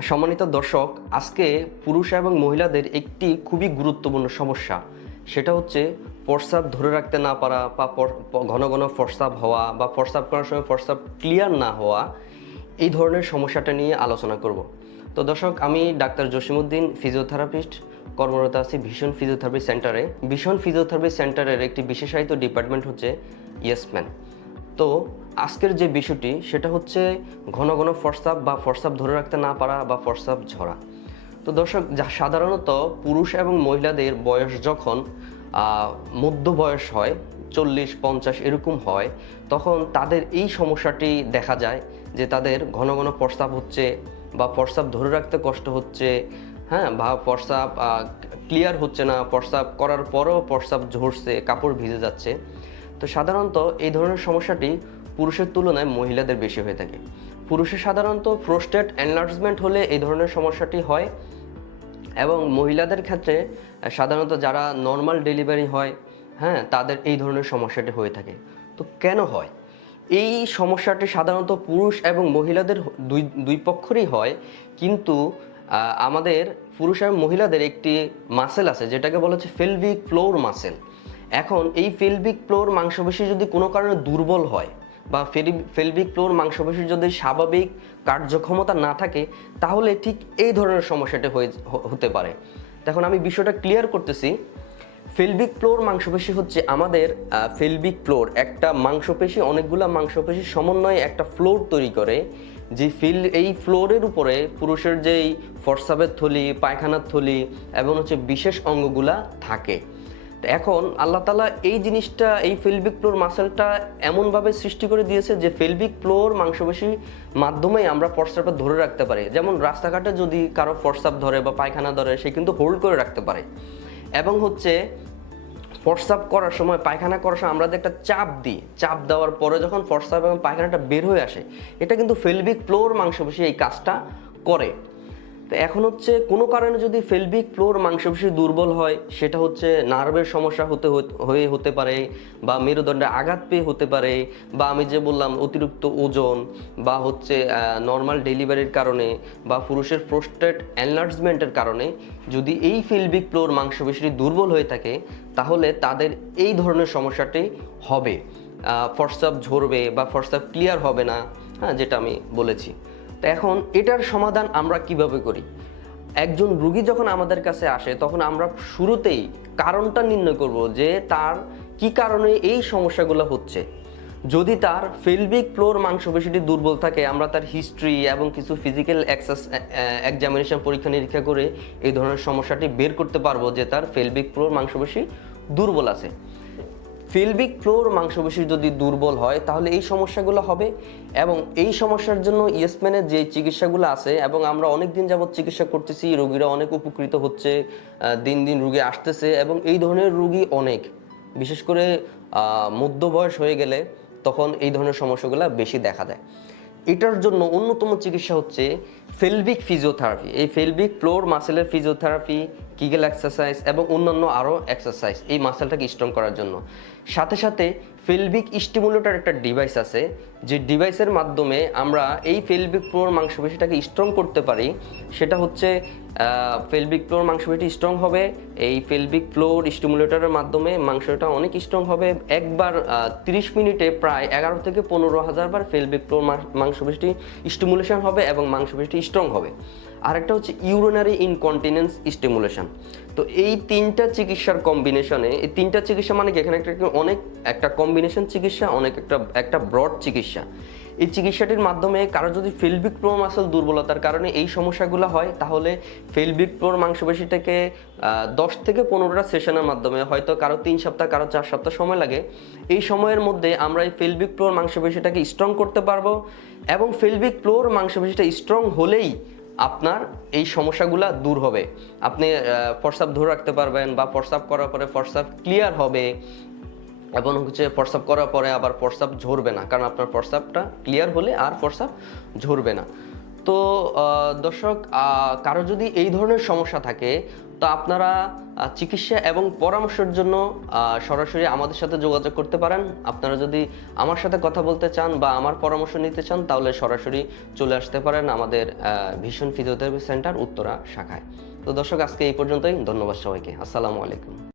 সম্মানিত দর্শক, আজকে পুরুষ এবং মহিলাদের একটি খুবই গুরুত্বপূর্ণ সমস্যা, সেটা হচ্ছে প্রস্রাব ধরে রাখতে না পারা বা ঘন ঘন প্রস্রাব হওয়া বা প্রস্রাব করার সময় প্রস্রাব ক্লিয়ার না হওয়া। এই ধরনের সমস্যাটা নিয়ে আলোচনা করব। তো দর্শক, আমি ডাক্তার জসিমউদ্দিন, ফিজিওথেরাপিস্ট, কর্মরত আছি ভিশন ফিজিওথেরাপি সেন্টারে। ভিশন ফিজিওথেরাপি সেন্টারের একটি বিশেষায়িত ডিপার্টমেন্ট হচ্ছে ইয়েসম্যান। তো আজকের যে বিষয়টি সেটা হচ্ছে ঘন ঘন প্রস্রাব বা প্রস্রাব ধরে রাখতে না পারা বা প্রস্রাব ঝরা। তো দর্শক, সাধারণত পুরুষ এবং মহিলাদের বয়স যখন মধ্য বয়স হয়, 40-50 এরকম হয়, তখন তাদের এই সমস্যাটি দেখা যায় যে তাদের ঘন ঘন প্রস্রাব হচ্ছে বা প্রস্রাব ধরে রাখতে কষ্ট হচ্ছে, হ্যাঁ, বা প্রস্রাব ক্লিয়ার হচ্ছে না, প্রস্রাব করার পরেও প্রস্রাব ঝরছে, কাপড় ভিজে যাচ্ছে। তো সাধারণত এই ধরনের সমস্যাটি পুরুষের তুলনায় মহিলাদের বেশি হয়ে থাকে। পুরুষের সাধারণত প্রোস্টেট এনলার্জমেন্ট হলে এই ধরনের সমস্যাটি হয়, এবং মহিলাদের ক্ষেত্রে সাধারণত যারা নর্মাল ডেলিভারি হয়, হ্যাঁ, তাদের এই ধরনের সমস্যাটি হয়ে থাকে। তো কেন হয় এই সমস্যাটি? সাধারণত পুরুষ এবং মহিলাদের দুই পক্ষেরই হয়, কিন্তু আমাদের পুরুষ এবং মহিলাদের একটি মাসেল আছে যেটাকে বলা হচ্ছে পেলভিক ফ্লোর মাসেল। এখন এই পেলভিক ফ্লোর মাংসপেশি যদি কোনো কারণে দুর্বল হয় বা পেলভিক ফ্লোর মাংসপেশির যদি স্বাভাবিক কার্যক্ষমতা না থাকে, তাহলে ঠিক এই ধরনের সমস্যাটি হতে পারে। এখন আমি বিষয়টা ক্লিয়ার করতেছি। পেলভিক ফ্লোর মাংসপেশি হচ্ছে আমাদের পেলভিক ফ্লোর একটা মাংসপেশি, অনেকগুলো মাংসপেশির সমন্বয়ে একটা ফ্লোর তৈরি করে। যে এই ফ্লোরের উপরে পুরুষের যেই প্রস্রাবের থলি, পায়খানার থলি এবং হচ্ছে বিশেষ অঙ্গগুলা থাকে। এখন আল্লাহ তাআলা এই জিনিসটা, এই পেলভিক ফ্লোর মাসেলটা এমনভাবে সৃষ্টি করে দিয়েছে যে পেলভিক ফ্লোর মাংসপেশির মাধ্যমেই আমরা প্রস্রাবটা ধরে রাখতে পারি। যেমন রাস্তাঘাটে যদি কারো প্রস্রাব ধরে বা পায়খানা ধরে, সে কিন্তু হোল্ড করে রাখতে পারে। এবং হচ্ছে প্রস্রাব করার সময়, পায়খানা করার সময় আমরা যে একটা চাপ দিই, চাপ দেওয়ার পরে যখন প্রস্রাব এবং পায়খানাটা বের হয়ে আসে, এটা কিন্তু পেলভিক ফ্লোর মাংসপেশি এই কাজটা করে। তো এখন হচ্ছে কোনো কারণে যদি পেলভিক ফ্লোর মাংসপেশি দুর্বল হয়, সেটা হচ্ছে নার্ভের সমস্যা হতে পারে, বা মেরুদণ্ডে আঘাত পেয়ে হতে পারে, বা আমি যে বললাম অতিরিক্ত ওজন, বা হচ্ছে নর্মাল ডেলিভারির কারণে, বা পুরুষের প্রোস্টেট এনলার্জমেন্টের কারণে যদি এই পেলভিক ফ্লোর মাংসপেশি দুর্বল হয়ে থাকে, তাহলে তাদের এই ধরনের সমস্যাটি হবে। প্রস্রাব ঝরবে বা প্রস্রাব ক্লিয়ার হবে না, হ্যাঁ, যেটা আমি বলেছি। তো এখন এটার সমাধান আমরা কিভাবে করি? একজন রুগী যখন আমাদের কাছে আসে, তখন আমরা শুরুতেই কারণটা নির্ণয় করব যে তার কি কারণে এই সমস্যাগুলো হচ্ছে। যদি তার পেলভিক ফ্লোর মাংসপেশিটি দুর্বল থাকে, আমরা তার হিস্ট্রি এবং কিছু ফিজিক্যাল এক্সামিনেশন, পরীক্ষা নিরীক্ষা করে এই ধরনের সমস্যাটি বের করতে পারবো যে তার পেলভিক ফ্লোর মাংসপেশি দুর্বল আছে। পেলভিক ফ্লোর মাংসপেশি যদি দুর্বল হয়, তাহলে এই সমস্যাগুলো হবে। এবং এই সমস্যার জন্য ইয়েসম্যানের যে চিকিৎসাগুলো আছে, এবং আমরা অনেক দিন যাবত চিকিৎসা করতেছি, রোগীরা অনেক উপকৃত হচ্ছে, দিন দিন রোগী আসতেছে, এবং এই ধরনের রোগী অনেক, বিশেষ করে মধ্য বয়স হয়ে গেলে তখন এই ধরনের সমস্যাগুলো বেশি দেখা দেয়। এটার জন্য অন্যতম চিকিৎসা হচ্ছে পেলভিক ফিজিওথেরাপি। এই পেলভিক ফ্লোর মাসেলের ফিজিওথেরাপি, কিগেল এক্সারসাইজ এবং অন্যান্য আরও এক্সারসাইজ এই মাসেলটাকে স্ট্রং করার জন্য। সাথে সাথে পেলভিক স্টিমুলেটর একটা ডিভাইস আছে, যে ডিভাইসের মাধ্যমে আমরা এই পেলভিক ফ্লোর মাংসপেশিটাকে স্ট্রং করতে পারি। সেটা হচ্ছে পেলভিক ফ্লোর মাংসপেশি স্ট্রং হবে এই পেলভিক ফ্লোর স্টিমুলেটরের মাধ্যমে। মাংসটা অনেক স্ট্রং হবে। একবার 30 মিনিটে প্রায় 11 থেকে 15,000 বার পেলভিক ফ্লোর মাংসপেশি স্টিমুলেশন হবে এবং মাংসপেশিটি স্ট্রং হবে। আরেকটা হচ্ছে ইউরিনারি ইনকন্টিনেন্স স্টিমুলেশন। তো এই তিনটা চিকিৎসার কম্বিনেশনে, এই তিনটা চিকিৎসা মানে কি, এখানে একটা কম্বিনেশন চিকিৎসা, একটা ব্রড চিকিৎসা। এই চিকিৎসাটির মাধ্যমে কারো যদি পেলভিক ফ্লোর মাসল দুর্বলতার কারণে এই সমস্যাগুলো হয়, তাহলে পেলভিক ফ্লোর মাংসপেশিটাকে 10 থেকে 15টা সেশনের মাধ্যমে, হয়তো কারো 3 সপ্তাহ, কারো 4 সপ্তাহ সময় লাগে, এই সময়ের মধ্যে আমরা এই পেলভিক ফ্লোর মাংসপেশিটাকে স্ট্রং করতে পারবো। এবং পেলভিক ফ্লোর মাংসপেশিটা স্ট্রং হলেই আপনার এই সমস্যাগুলো দূর হবে। আপনি প্রস্রাব ধরে রাখতে পারবেন, বা প্রস্রাব করার পরে প্রস্রাব ক্লিয়ার হবে, এবং হচ্ছে প্রস্রাব করার পরে আবার প্রস্রাব ঝরবে না, কারণ আপনার প্রস্রাবটা ক্লিয়ার হলে আর প্রস্রাব ঝরবে না। তো দর্শক, কারো যদি এই ধরনের সমস্যা থাকে, তো আপনারা চিকিৎসা এবং পরামর্শের জন্য সরাসরি আমাদের সাথে যোগাযোগ করতে পারেন। আপনারা যদি আমার সাথে কথা বলতে চান বা আমার পরামর্শ নিতে চান, তাহলে সরাসরি চলে আসতে পারেন আমাদের ভিশন ফিজিওথেরাপি সেন্টার উত্তরা শাখায়। তো দর্শক, আজকে এই পর্যন্তই। ধন্যবাদ সবাইকে। আসসালামু আলাইকুম।